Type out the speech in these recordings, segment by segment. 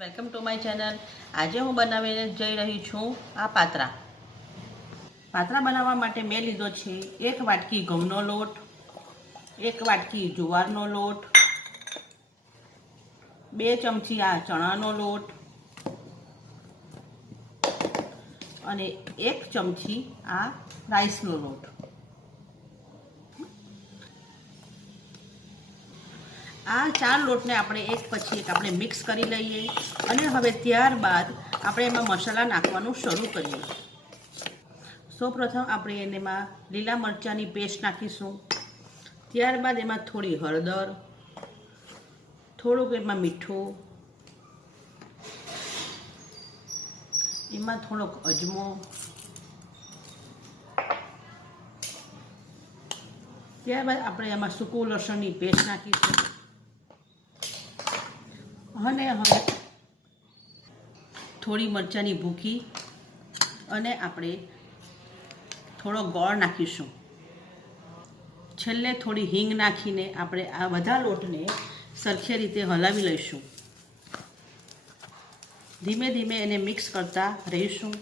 Welcome to my channel. આજે હું બનાવીને જઈ રહી છું આ પાત્રા। પાત્રા બનાવવા માટે મેં લીધો છે 1 વાટકી ઘઉંનો લોટ, 1 વાટકી જુવારનો લોટ, 2 ચમચી આ ચણાનો લોટ અને 1 ચમચી આ રાઈસનો લોટ। આ 4 લોટને આપણે એક પછી એક આપણે મિક્સ કરી લઈએ અને હવે ત્યારબાદ આપણે એમાં મસાલા નાખવાનું શરૂ કરીએ। સૌપ્રથમ આપણે એમાં લીલા મરચાંની પેસ્ટ નાખીશું, ત્યારબાદ એમાં થોડી હળદર, થોડુંક એમાં મીઠું, એમાં થોડોક અજમો, ત્યારબાદ આપણે એમાં સૂકું લસણની પેસ્ટ નાખીશું અને હવે થોડી મરચાંની ભૂકી અને આપણે થોડો ગોળ નાખીશું। છેલ્લે થોડી હિંગ નાખીને આપણે આ બધા લોટને સરખી રીતે હલાવી લઈશું। ધીમે ધીમે એને મિક્સ કરતા રહીશું।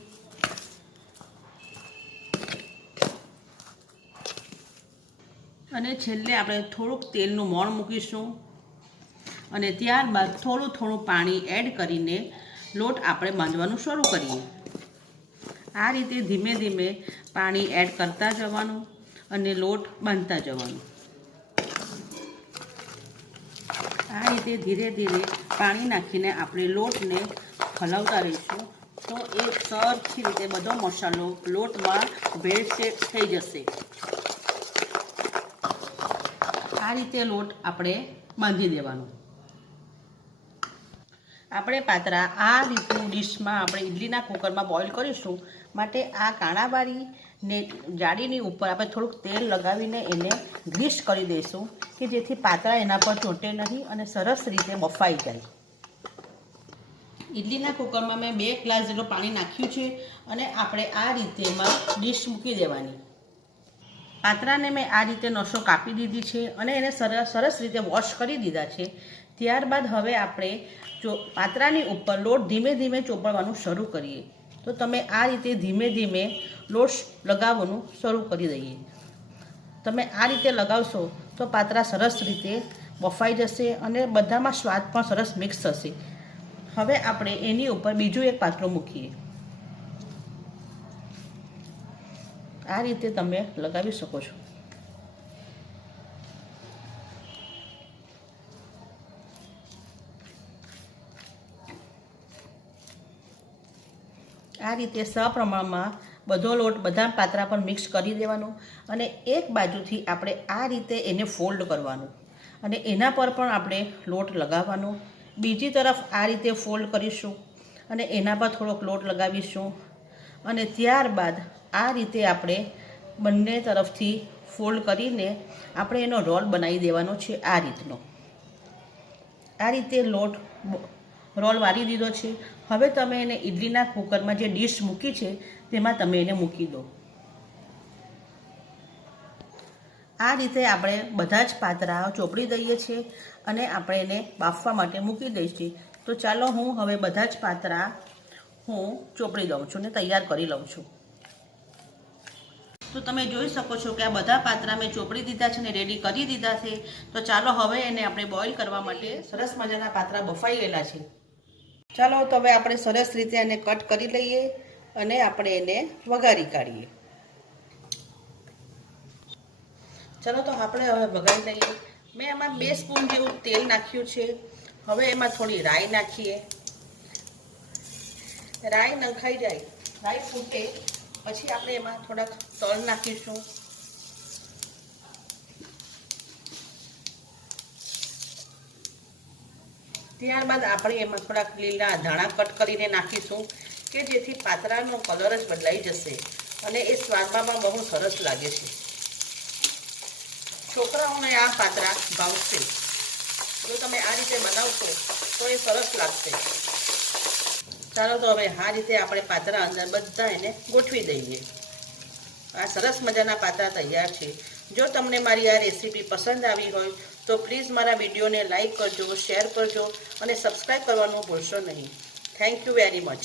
અને છેલ્લે આપણે થોડુંક તેલનું મોણ મૂકીશું અને ત્યારબાદ થોડું થોડું પાણી એડ કરીને લોટ આપણે બાંધવાનું શરૂ કરીએ। આ રીતે ધીમે ધીમે પાણી એડ કરતા જવાનું અને લોટ બાંધતા જવાનું। આ રીતે ધીરે ધીરે પાણી નાખીને આપણે લોટને હલાવતા રહીશું તો એક સરખી રીતે બધો મસાલો લોટમાં ભેળસેળ થઈ જશે। આ રીતે લોટ આપણે બાંધી દેવાનો। આપણે પાત્રા આ રીતનું ડીશમાં આપણે ઇડલીના કુકરમાં બોઇલ કરીશું માટે આ કાણાવાળી ને જાળીની ઉપર આપણે થોડુંક તેલ લગાવીને એને ગ્રીસ કરી દઈશું કે જેથી પાત્રા એના પર ચોંટે નહીં અને સરસ રીતે બફાઈ જાય। ઇડલીના કુકરમાં મેં 2 ગ્લાસ જેટલું પાણી નાખ્યું છે અને આપણે આ રીતે એમાં ડીશ મૂકી દેવાની। પાત્રાને મેં આ રીતે નસો કાપી દીધી છે અને એને સરસ રીતે વોશ કરી દીધા છે। ત્યારબાદ હવે આપણે પાત્રાની ઉપર લોટ ધીમે ધીમે ચોપડવાનું શરૂ કરીએ તો તમે આ રીતે ધીમે ધીમે લોટ લગાવવાનું શરૂ કરી દઈએ। તમે આ રીતે લગાવશો તો પાત્રા સરસ રીતે બફાઈ જશે અને બધામાં સ્વાદ પણ સરસ મિક્સ થશે। હવે આપણે એની ઉપર બીજું એક પાત્રું મૂકીએ। આ રીતે તમે લગાવી શકો છો। આ રીતે સપ્રમાણમાં બધો લોટ બધા પાત્રા પર મિક્સ કરી દેવાનો અને એક બાજુથી આપણે આ રીતે એને ફોલ્ડ કરવાનું અને એના પર પણ આપણે લોટ લગાવવાનો। બીજી તરફ આ રીતે ફોલ્ડ કરીશું અને એના પર થોડોક લોટ લગાવીશું અને ત્યારબાદ આ રીતે આપણે બંને તરફથી ફોલ્ડ કરીને આપણે એનો રોલ બનાવી દેવાનો છે। આ રીતનો આ રીતે લોટ રોલ વાળી દીધો છે। હવે તમે એને ઇડલીના કુકરમાં જે ડીશ મૂકી છે તેમાં તમે એને મૂકી દો। આ રીતે આપણે બધા જ પાત્રા ચોપડી દઈએ છીએ અને આપણે એને બાફવા માટે મૂકી દઈએ છીએ। તો ચાલો હું હવે બધા જ પાત્રા હું ચોપડી દઉં છું ને તૈયાર કરી લઉં છું। તો તમે જોઈ શકો છો કે આ બધા પાત્રા મેં ચોપડી દીધા છે ને રેડી કરી દીધા છે। તો ચાલો હવે એને આપણે બોઇલ કરવા માટે સરસ મજાના પાત્રા બફાઈ ગયેલા છે। ચાલો તો હવે આપણે સરસ રીતે એને કટ કરી લઈએ અને આપણે એને વઘારી કાઢીએ। ચાલો તો આપણે હવે વઘારી લઈએ। મેં એમાં 2 સ્પૂન જેવું તેલ નાખ્યું છે। હવે એમાં થોડી રાઈ નાખીએ। રાઈ નખાઈ જાય, રાઈ ફૂટે પછી આપણે એમાં થોડાક તલ નાખીશું, ત્યારબાદ આપણે એમાં થોડાક લીલા ધાણા કટ કરીને નાખીશું કે જેથી પાત્રાનો કલર જ બદલાઈ જશે અને એ સ્વાદમાં પણ બહુ સરસ લાગે છે। છોકરાઓને આ પાત્રા ભાવશે। જો તમે આ રીતે બનાવશો તો એ સરસ લાગશે। ચાલો તો હવે આ રીતે આપણે પાત્રા અંદર બધા એને ગોઠવી દઈએ। આ સરસ મજાના પાત્રા તૈયાર છે। જો તમને મારી આ રેસીપી પસંદ આવી હોય તો પ્લીઝ મારા વિડીયોને લાઈક કરજો, શેર કરજો અને સબસ્ક્રાઈબ કરવાનું ભૂલશો નહીં. Thank you very much.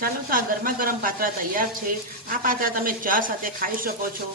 ચાલો, તો આ ગરમા ગરમ પાત્રા તૈયાર છે. આ પાત્રા તમે ચા સાથે ખાઈ શકો છો.